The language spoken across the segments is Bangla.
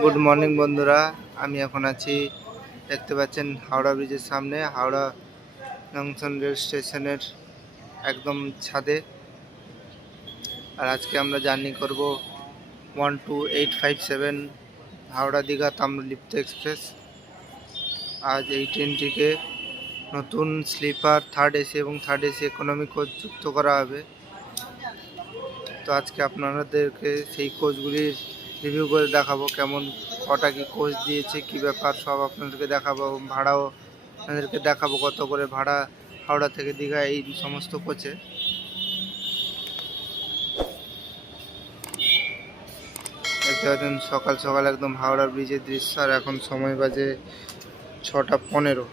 গুড মর্নিং বন্ধুরা, আমি এখন আছি দেখতে পাচ্ছেন হাওড়া ব্রিজের সামনে, হাওড়া জংশন রেল স্টেশনের একদম ছাদে। আর আজকে আমরা জার্নি করব 12857 হাওড়া দীঘা তাম্রলিপ্ত এক্সপ্রেস। আজ এই ট্রেনটিকে নতুন স্লিপার থার্ড এসি এবং থার্ড এসি ইকোনমি কোচ যুক্ত করা হবে। তো আজকে আপনাদেরকে সেই কোচগুলির রিভিউ করে দেখাবো, কেমন কটা কি কোচ দিয়েছে, কি ব্যাপার সব আপনাদেরকে দেখাবো। ভাড়াও আপনাদেরকে দেখাবো, কত করে ভাড়া হাওড়া থেকে দীঘা এই সমস্ত কোচে। দেখতে পাচ্ছেন সকাল সকাল একদম হাওড়া ব্রিজের দৃশ্য। আর এখন সময় বাজে 6টা 15।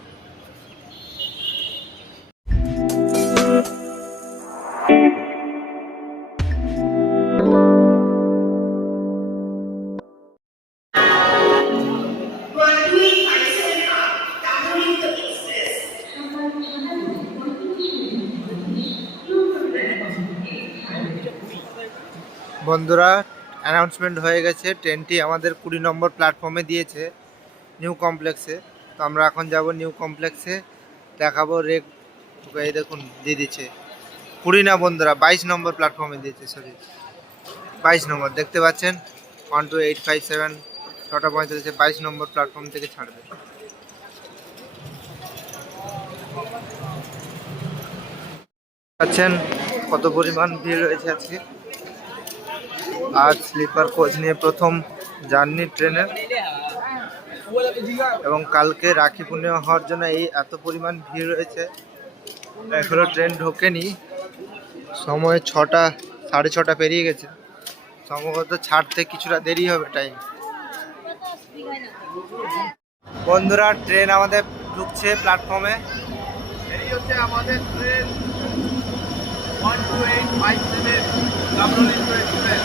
বন্ধুরা, অ্যানাউন্সমেন্ট হয়ে গেছে, ট্রেনটি আমাদের 20 নম্বর প্ল্যাটফর্মে দিয়েছে নিউ কমপ্লেক্সে। তো আমরা এখন যাব নিউ কমপ্লেক্সে, দেখাবো রেক। এই দেখুন দিয়ে দিচ্ছে 20 না বন্ধুরা, 22 নম্বর প্ল্যাটফর্মে দিয়েছে, সরি 22 নম্বর। দেখতে পাচ্ছেন 12857 6টা 45, 22 নম্বর প্ল্যাটফর্ম থেকে ছাড়বে। পাচ্ছেন কত পরিমাণ ভিড় রয়েছে আজকে। আজ স্লিপার কোচ নিয়ে প্রথম জার্নি ট্রেনের, এবং কালকে রাখি পূর্ণিমা হওয়ার জন্য এই এত পরিমাণ ভিড় রয়েছে। এখনো ট্রেন ঢোকেনি, সময় 6টা 6:30 পেরিয়ে গেছে। সম্ভবত ছাড়তে কিছুটা দেরি হবে টাইম। বন্ধুরা, ট্রেন আমাদের ঢুকছে প্ল্যাটফর্মে। এই হচ্ছে আমাদের ট্রেন 12857 তাম্রলিপ্ত এক্সপ্রেস।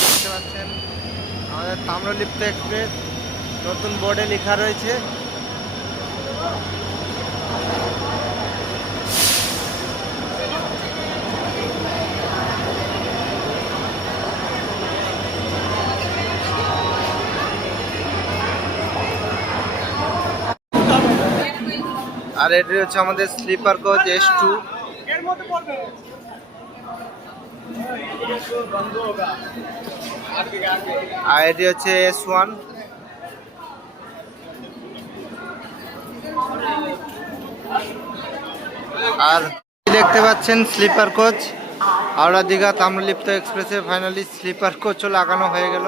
দেখতে পাচ্ছেন আমাদের তাম্রলিপ্ত এক্সপ্রেস, নতুন বোর্ডে লেখা রয়েছে। আর এটি হচ্ছে আমাদের স্লিপার কোচ S2। আর এটি হচ্ছে S1। আর দেখতে পাচ্ছেন স্লিপার কোচ হাওড়া দীঘা তাম্রলিপ্ত এক্সপ্রেসে ফাইনালি স্লিপার কোচও লাগানো হয়ে গেল।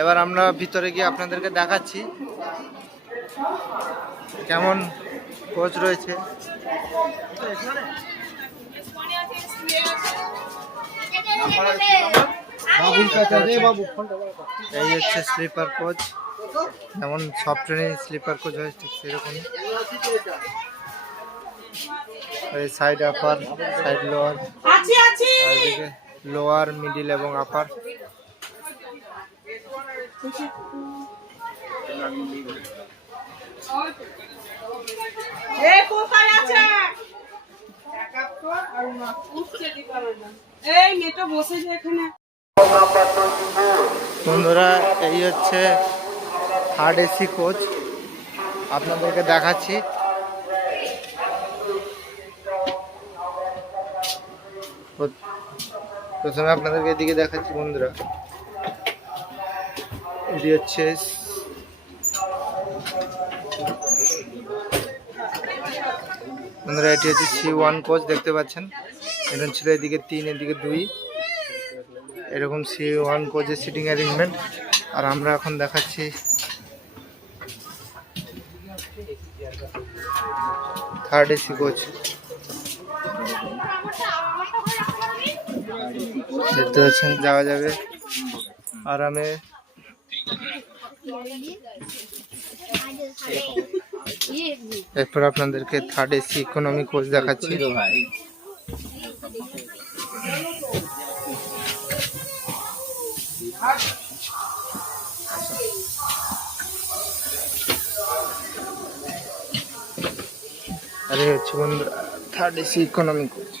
এবার আমরা ভিতরে গিয়ে আপনাদেরকে দেখাচ্ছি কেমন কোচ রয়েছে। এই হচ্ছে স্লিপার কোচ, যেমন সব ট্রেনে স্লিপার কোচ হয় ঠিক সেরকমই। সাইড আপার, সাইড লোয়ার, লোয়ার, মিডিল এবং আপার। বন্ধুরা, এই হচ্ছে থার্ড এসি কোচ, আপনাদেরকে দেখাচ্ছি। প্রথমে আপনাদেরকে এদিকে দেখাচ্ছি বন্ধুরা। এটি হচ্ছে বন্ধুরা, এটি হচ্ছে C1 কোচ। দেখতে পাচ্ছেন এখানে ছিল এদিকে 3, এদিকে 2, এরকম C1 কোচের সিটিং অ্যারেঞ্জমেন্ট। আর আমরা এখন দেখাচ্ছি থার্ড এসি কোচ। দেখতে পাচ্ছেন যাওয়া যাবে আরামে। এরপর আপনাদেরকে থার্ড এসি ইকোনমি কোচ দেখাচ্ছি। আর এই হচ্ছে বন্ধুরা থার্ড এসি ইকোনমি কোচ।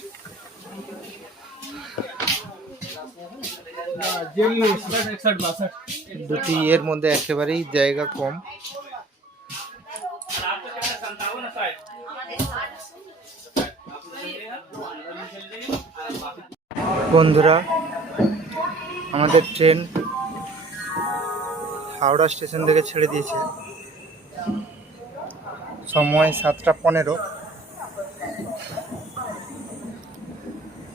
দুটি এর মধ্যে একেবারেই জায়গা কম। বন্ধুরা, আমাদের ট্রেন হাওড়া স্টেশন থেকে ছেড়ে দিয়েছে। সময় 7:15।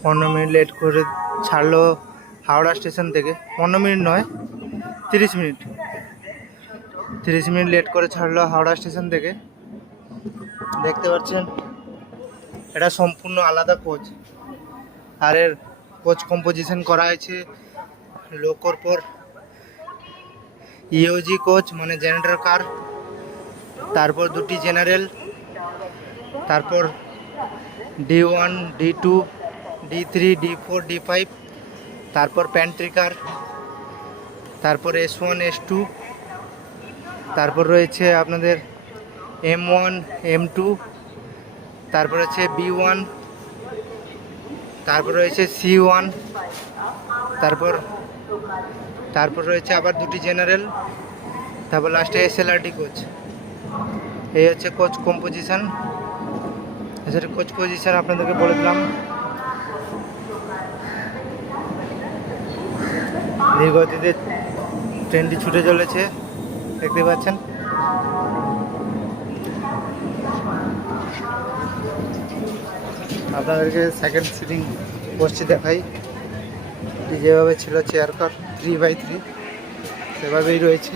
15 মিনিট লেট করে ছাড়লো হাওড়া স্টেশন থেকে। 15 মিনিট নয়, 30 মিনিট। 30 মিনিট লেট করে ছাড়লো হাওড়া স্টেশন থেকে। দেখতে পাচ্ছেন এটা সম্পূর্ণ আলাদা কোচ। আর এর কোচ কম্পোজিশন করা হয়েছে লোকোর পর ইওজি কোচ, মানে জেনারেটর কার, তারপর দুটি জেনারেল, তারপর D1, D2, D3, D4, D5, তারপর প্যান্ট্রি কার, তারপর S1, S2, তারপর রয়েছে আপনাদের M1, M2, তারপর হচ্ছে B1, তারপর রয়েছে C1, তারপর রয়েছে আবার দুটি জেনারেল, তারপর লাস্টে SLRT কোচ। এই হচ্ছে কোচ কম্পোজিশন। এছাড়া কোচ পজিশন আপনাদেরকে বলে দিলাম। ধীরগতিতে ট্রেনটি ছুটে চলেছে, দেখতে পাচ্ছেন। আপনাদেরকে সেকেন্ড সিটিং বসছি দেখাই। যেভাবে ছিল চেয়ার কার 3x3 সেভাবেই রয়েছে।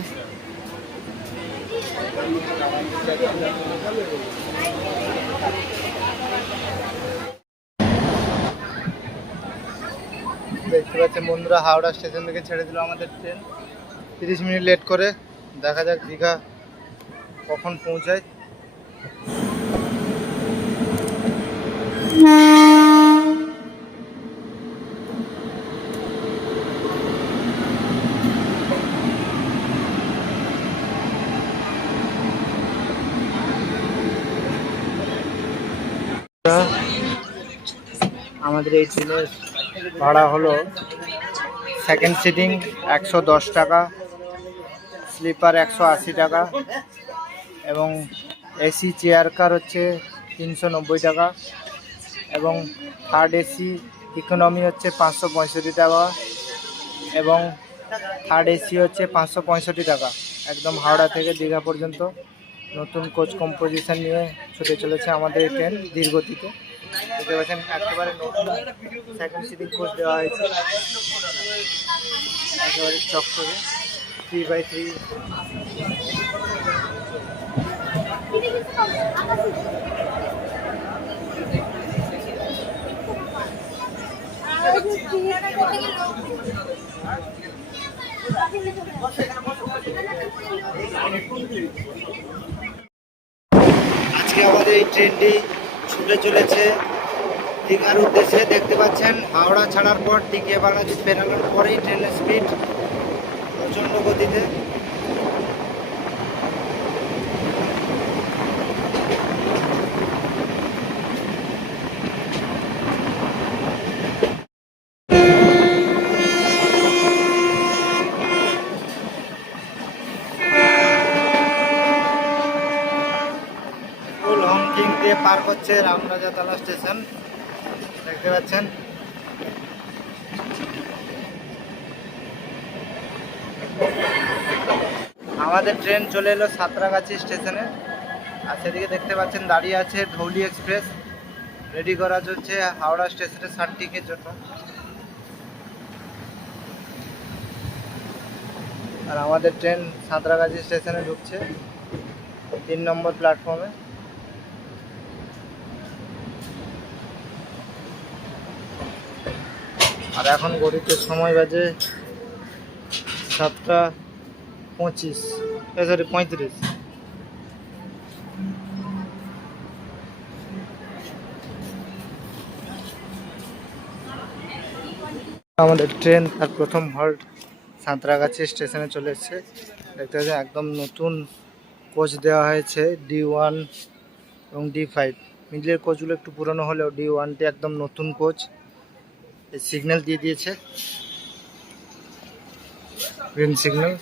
দেখতে পাচ্ছেন বন্ধুরা, হাওড়া স্টেশন থেকে ছেড়ে দিল আমাদের ট্রেন 30 মিনিট লেট করে। দেখা যাক দীঘা কখন পৌঁছায়। আমাদের এই ট্রেনের ভাড়া হলো সেকেন্ড সিটিং 110 টাকা, স্লিপার 180 টাকা, এবং এসি চেয়ার কার হচ্ছে 390 টাকা, এবং থার্ড এসি ইকোনমি হচ্ছে 565 টাকা, এবং থার্ড এসি হচ্ছে 565 টাকা। একদম হাওড়া থেকে দীঘা পর্যন্ত নতুন কোচ কম্পোজিশন নিয়ে ছুটে চলেছে আমাদের এই ট্রেন ধীরগতিতে। দেখতে পাচ্ছেন একেবারে নতুন সেকেন্ড সিটিং কোচ দেওয়া হয়েছে, একেবারে চকচকে 3x3। আজকে আমাদের এই ট্রেনটি ছুটে চলেছে দীঘার উদ্দেশ্যে। দেখতে পাচ্ছেন হাওড়া ছাড়ার পর টিকিয়ে বাংলাদেশ পেরানোর পরেই ট্রেনের স্পিড প্রচণ্ড গতিতে। ফুল হংকিং দিয়ে পার করছে রামরাজাতলা স্টেশন, দেখতে পাচ্ছেন। আমাদের ট্রেন চলে এলো সাঁতরাগাছি স্টেশনে। আর সেদিকে দেখতে পাচ্ছেন দাঁড়িয়ে আছে ধৌলি এক্সপ্রেস, রেডি করা চলছে হাওড়া স্টেশনে সার্টিকের জন্য। আর আমাদের ট্রেন সাঁতরাগাছি স্টেশনে ঢুকছে 3 নম্বর প্ল্যাটফর্মে। আর এখন ঘড়িতে সময় বাজে 7:25, সরি 35। আমাদের ট্রেন তার প্রথম হল্ট সাঁতরাগাছি স্টেশনে চলে এসেছে। দেখতে পাচ্ছেন একদম নতুন কোচ দেওয়া হয়েছে D1 এবং D5। মিডলের কোচগুলো একটু পুরনো হলেও D1টি একদম নতুন কোচ। সিগন্যাল দিয়ে দিয়েছে। Green signal.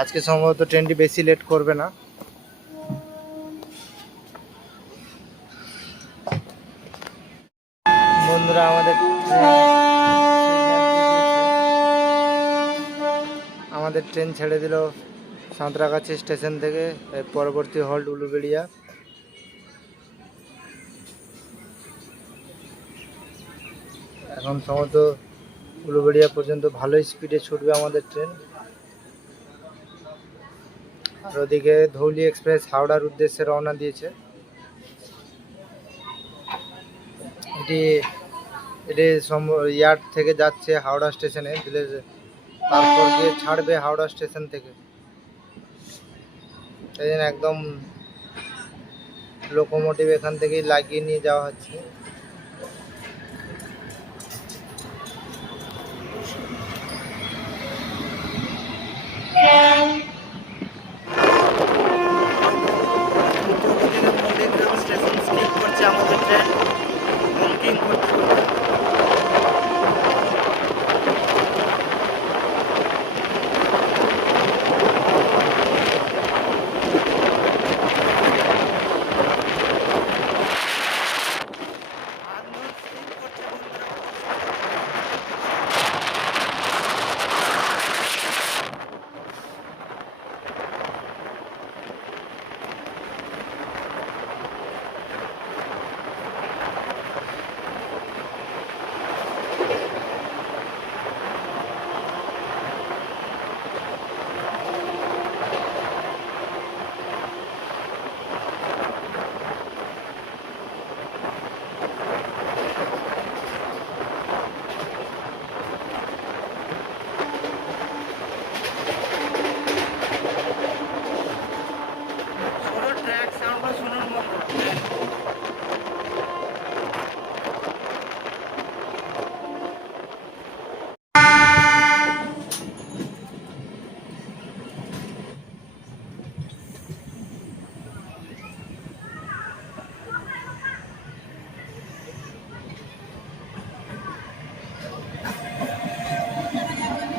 আজকে সম্ভবত ট্রেনটি বেশি লেট করবে না। বন্ধুরা আমাদের ট্রেন ছেড়ে দিল সাঁতরাগাছি স্টেশন থেকে। পরবর্তী হল্ট উলুবেড়িয়া। এখন সম্ভবত উলুবেড়িয়া পর্যন্ত ভালোই স্পিডে ছুটবে আমাদের ট্রেন। আর ওদিকে ধৌলি এক্সপ্রেস হাওড়ার উদ্দেশ্যে রওনা দিয়েছে। এটি ইয়ার্ড থেকে যাচ্ছে হাওড়া স্টেশনে, দিলে তারপর গিয়ে ছাড়বে হাওড়া স্টেশন থেকে। সেই জন্য একদম লোকোমোটিভ এখান থেকেই লাগিয়ে নিয়ে যাওয়া হচ্ছে। স্টেশন স্কিপ করছে আমাদের ট্রেন, বুকিং করছে।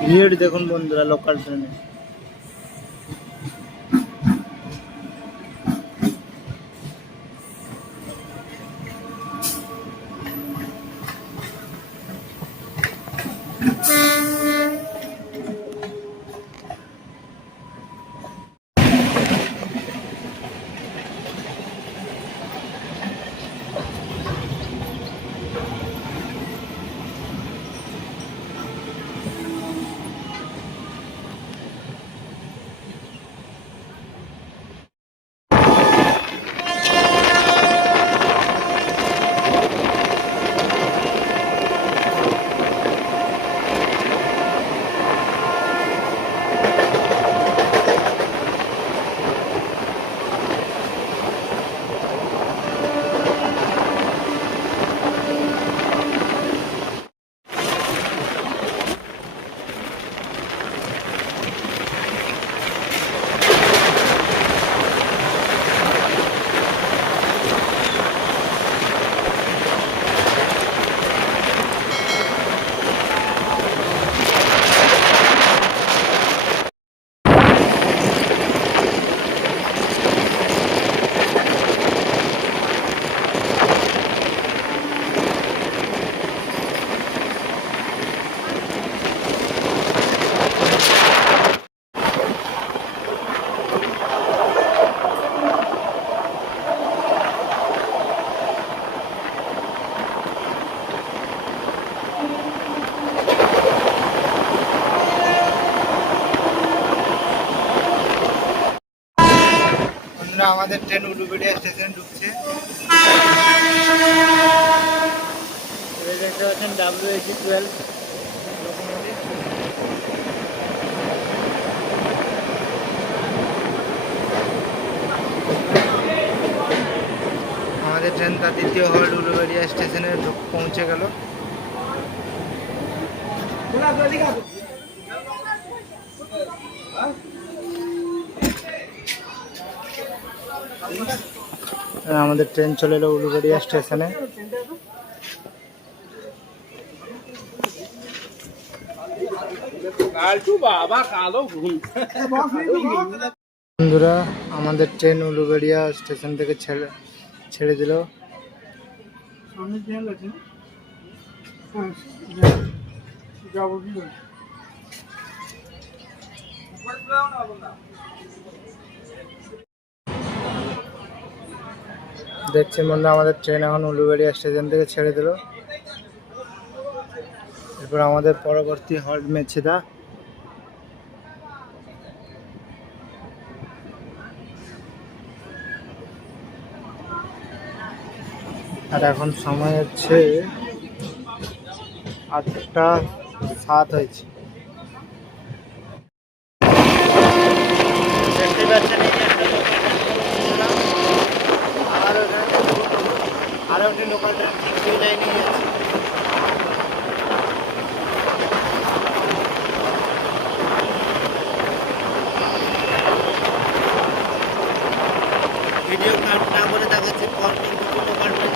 ভিড় দেখুন বন্ধুরা লোকাল ট্রেনে। আমাদের ট্রেন উলুবেড়িয়া স্টেশনে ঢুকছে। দেখতে পাচ্ছেন WAC-12 লোকোমোটিভ। আমাদের ট্রেন তার দ্বিতীয় হল্ট উলুবেড়িয়া স্টেশনে পৌঁছে গেল। আমাদের ট্রেন চলে এলো উলুবেড়িয়া স্টেশনে। বন্ধুরা আমাদের ট্রেন উলুবেড়িয়া স্টেশন থেকে ছেড়ে দিল। দেখছেন বন্ধু, আমাদের ট্রেন এখন উলুবেড়িয়া স্টেশন থেকে ছেড়ে দিল। এরপর আমাদের পরবর্তী হল্ট মেছেদা। আর এখন সময় হচ্ছে 8:07 হয়েছে। আরো একটি লোকাল ট্রেন ঠিক লাইনে যাচ্ছে। ভিডিও কাট না করে দেখাচ্ছে পরপর দুটো লোকাল ট্রেন।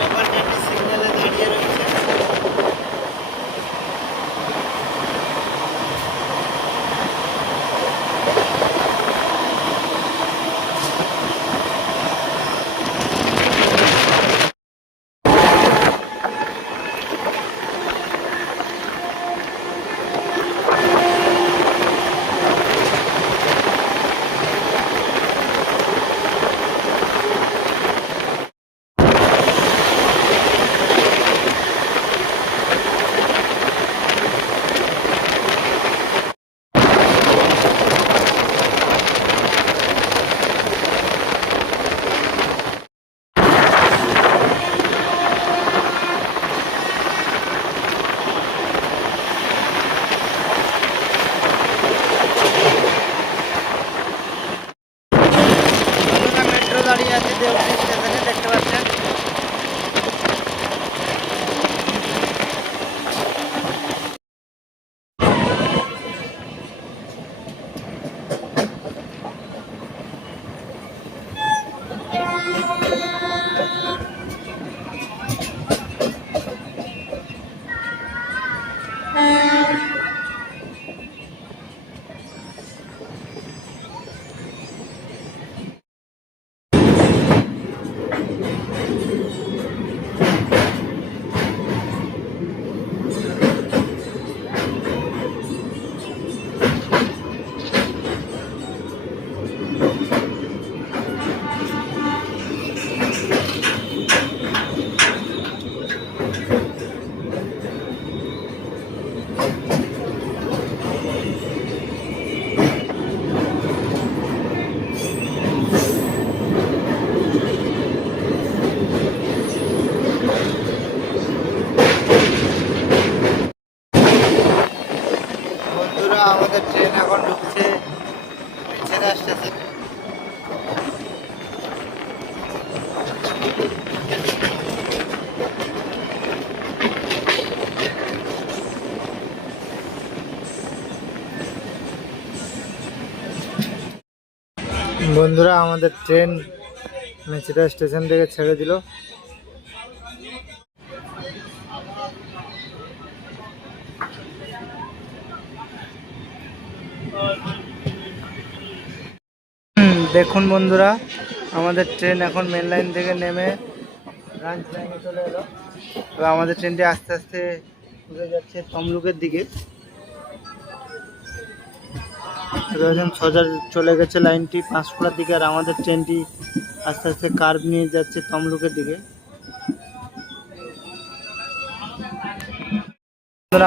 লোকাল ট্রেনটি সিগন্যালে দাঁড়িয়ে রয়েছে। মেট্রো দাঁড়িয়ে আছে দেওঘর স্টেশনে, দেখতে পাচ্ছেন। বন্ধুরা আমাদের ট্রেন এখন ঢুকছে মেছেদা স্টেশনে। বন্ধুরা আমাদের ট্রেন মেছেদা স্টেশন থেকে ছেড়ে দিল। দেখুন বন্ধুরা, আমাদের ট্রেন এখন মেন লাইন থেকে নেমে ব্রাঞ্চ লাইনে চলে এলো। তো আমাদের ট্রেনটি আস্তে আস্তে ঘুরে যাচ্ছে তমলুকের দিকে। এখন সোজা চলে গেছে লাইনটি পাঁশকুড়ার দিকে, আর আমাদের ট্রেনটি আস্তে আস্তে কার্ভ নিয়ে যাচ্ছে তমলুকের দিকে।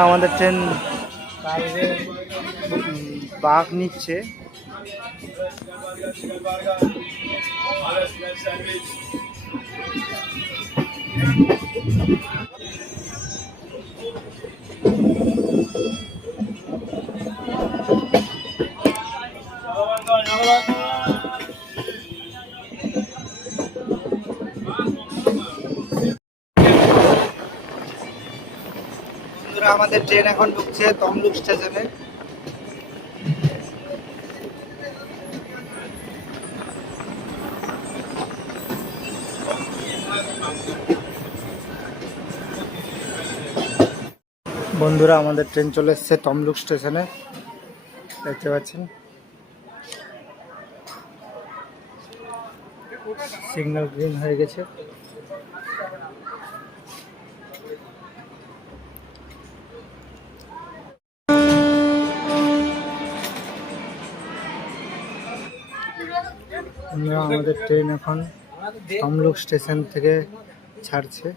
আমাদের ট্রেন কার্ভে বাঁক নিচ্ছে। আমাদের ট্রেন এখন ঢুকছে তমলুক স্টেশনে। বন্ধুরা আমাদের ট্রেন চলে এসেছে তমলুক স্টেশনে, দেখতে পাচ্ছেন সিগন্যাল গ্রিন হয়ে গেছে। আমাদের ট্রেন এখন তমলুক স্টেশন থেকে ছাড়ছে।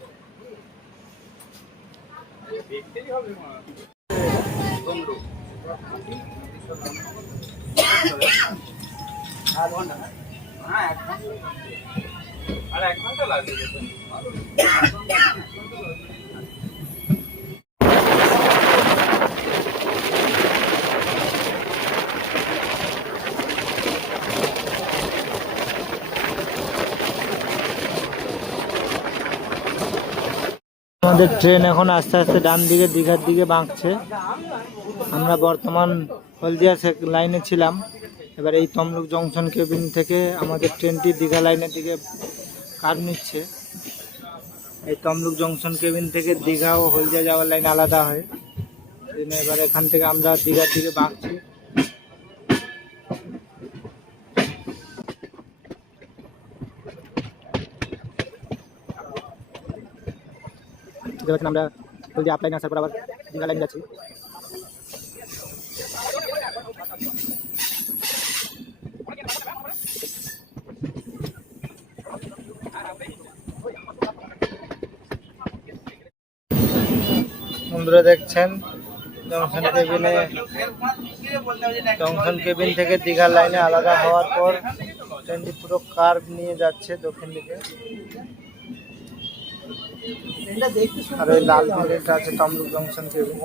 আমাদের ট্রেন এখন আস্তে আস্তে ডান দিকে দীঘার দিকে বাঁকছে। আমরা বর্তমান হলদিয়া লাইনে ছিলাম, এবার এই তমলুক জংশন কেবিন থেকে আমাদের ট্রেনটি দীঘা লাইনের দিকে কাট নিচ্ছে। এই তমলুক জংশন কেবিন থেকে দীঘা ও হলদিয়া যাওয়ার লাইন আলাদা হয়। এবার এখান থেকে আমরা দীঘার দিকে বাঁকছি। আমরা হলদিয়া আপ লাইনে আসার পর আবার দীঘা লাইনে যাচ্ছি। বন্ধুরা দেখছেন জংশন কেবিন থেকে দীঘার লাইনে আলাদা হওয়ার পর ট্রেনটি পুরো কার্ভ নিয়ে যাচ্ছে দক্ষিণ দিকে। আর ওই লাল বিল্ডিংটা আছে তমলুক জংশন কেবিন।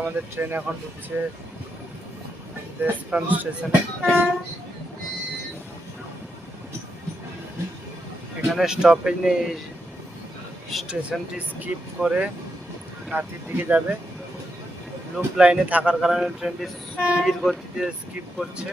আমাদের ট্রেন এখন ঢুকছে দেশপ্রাণ স্টেশনে। এখানে স্টপেজ নেই, স্টেশনটি স্কিপ করে কাঁথির দিকে যাবে। লুপ লাইনে থাকার কারণে ট্রেনটি ধীর গতিতে স্কিপ করছে।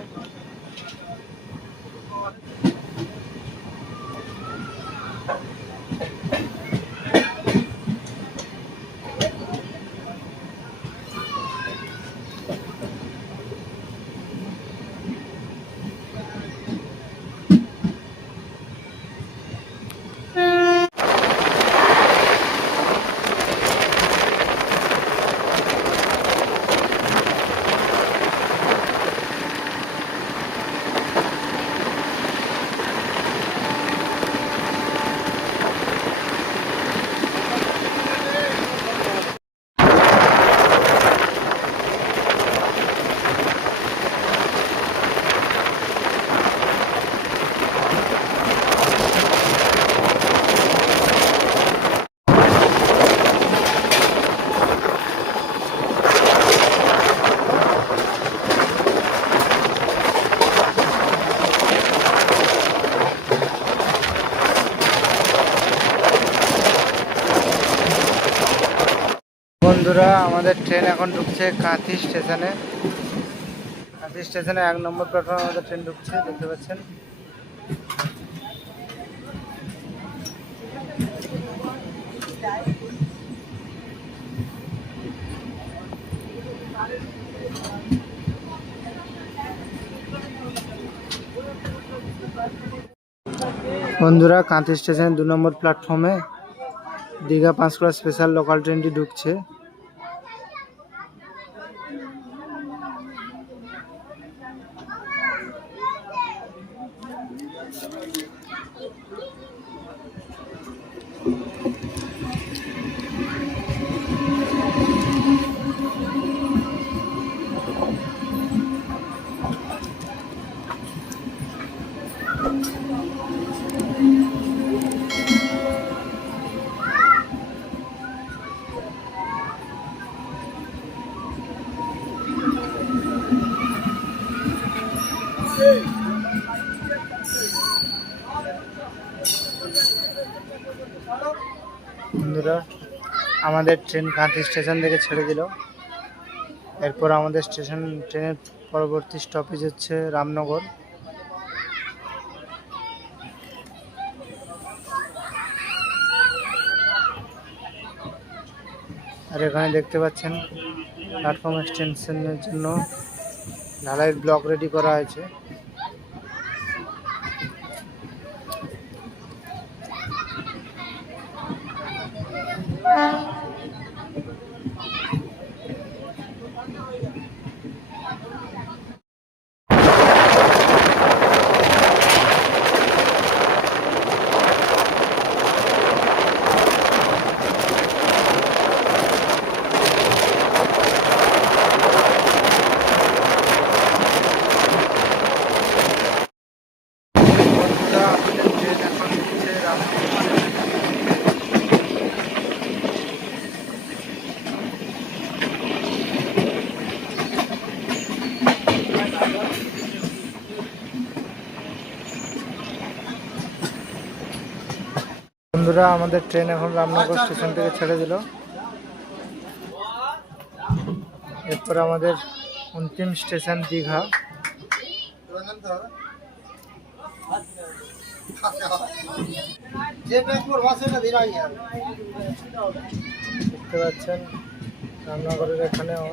বন্ধুরা আমাদের ট্রেন এখন ঢুকছে কাঁথি স্টেশনে। কাঁথি স্টেশনে 1 নম্বর প্ল্যাটফর্মে আমাদের ট্রেন ঢুকছে, দেখতে পাচ্ছেন। বন্ধুরা, কাঁথি স্টেশন 2 নম্বর প্ল্যাটফর্মে দীঘা পাঁশকুড়া স্পেশাল লোকাল ট্রেনটি ঢুকছে। বন্ধুরা, আমাদের ট্রেন কাঁথি স্টেশন থেকে ছেড়ে দিল। এরপর আমাদের ট্রেনের পরবর্তী স্টপেজ হচ্ছে রামনগর। আর এখানে দেখতে পাচ্ছেন প্ল্যাটফর্ম এক্সটেনশনের জন্য ঢালাইয়ের ব্লক রেডি করা হয়েছে। বন্ধুরা, আমাদের ট্রেন এখন রামনগর স্টেশন থেকে ছেড়ে দিল। এরপর আমাদের অন্তিম স্টেশন দীঘা। দেখতে পাচ্ছেন রামনগরের এখানেও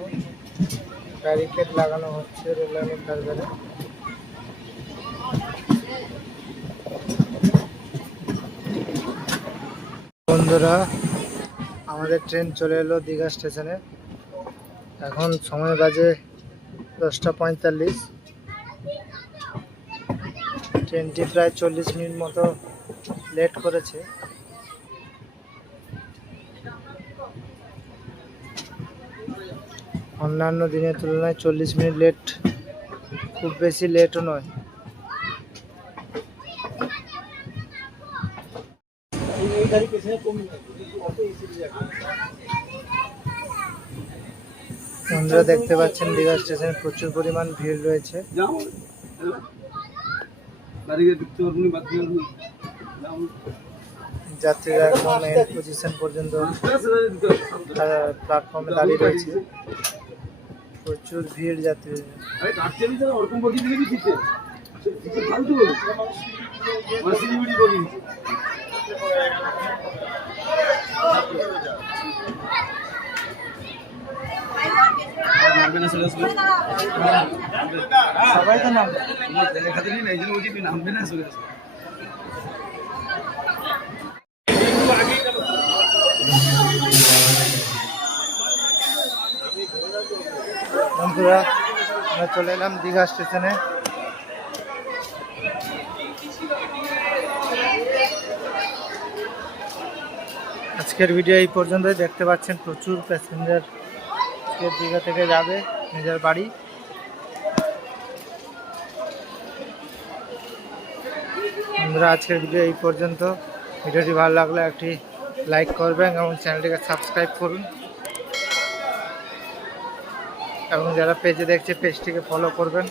ব্যারিকেড লাগানো হচ্ছে রেল লাইনের ধারে। বন্ধুরা, আমাদের ট্রেন চলে এলো দীঘা স্টেশনে। এখন সময় বাজে 10টা 45। ট্রেনটি প্রায় 40 মিনিট মতো লেট করেছে। অন্যান্য দিনের তুলনায় 40 মিনিট লেট খুব বেশি লেটও নয়। বন্ধুরা, দেখতে পাচ্ছেন দীঘা স্টেশনে প্রচুর পরিমাণ ভিড় রয়েছে। যাত্রীরা একদম এন্ড পজিশন পর্যন্ত প্ল্যাটফর্মে দাঁড়িয়ে রয়েছে। প্রচুর ভিড় যাত্রীদের। সবাই তো নাম নামবে না। বন্ধুরা, আমরা চলে এলাম দীঘা স্টেশনে। আজকের ভিডিও এই পর্যন্তই। দেখতে পাচ্ছেন প্রচুর প্যাসেঞ্জার দীঘা থেকে যাবে নিজের বাড়ি। বন্ধুরা, আজকের ভিডিও এই পর্যন্ত। ভিডিওটি ভালো লাগলে একটি লাইক করবেন এবং চ্যানেলটিকে সাবস্ক্রাইব করুন, এবং যারা পেজে দেখছে পেজটিকে ফলো করবেন।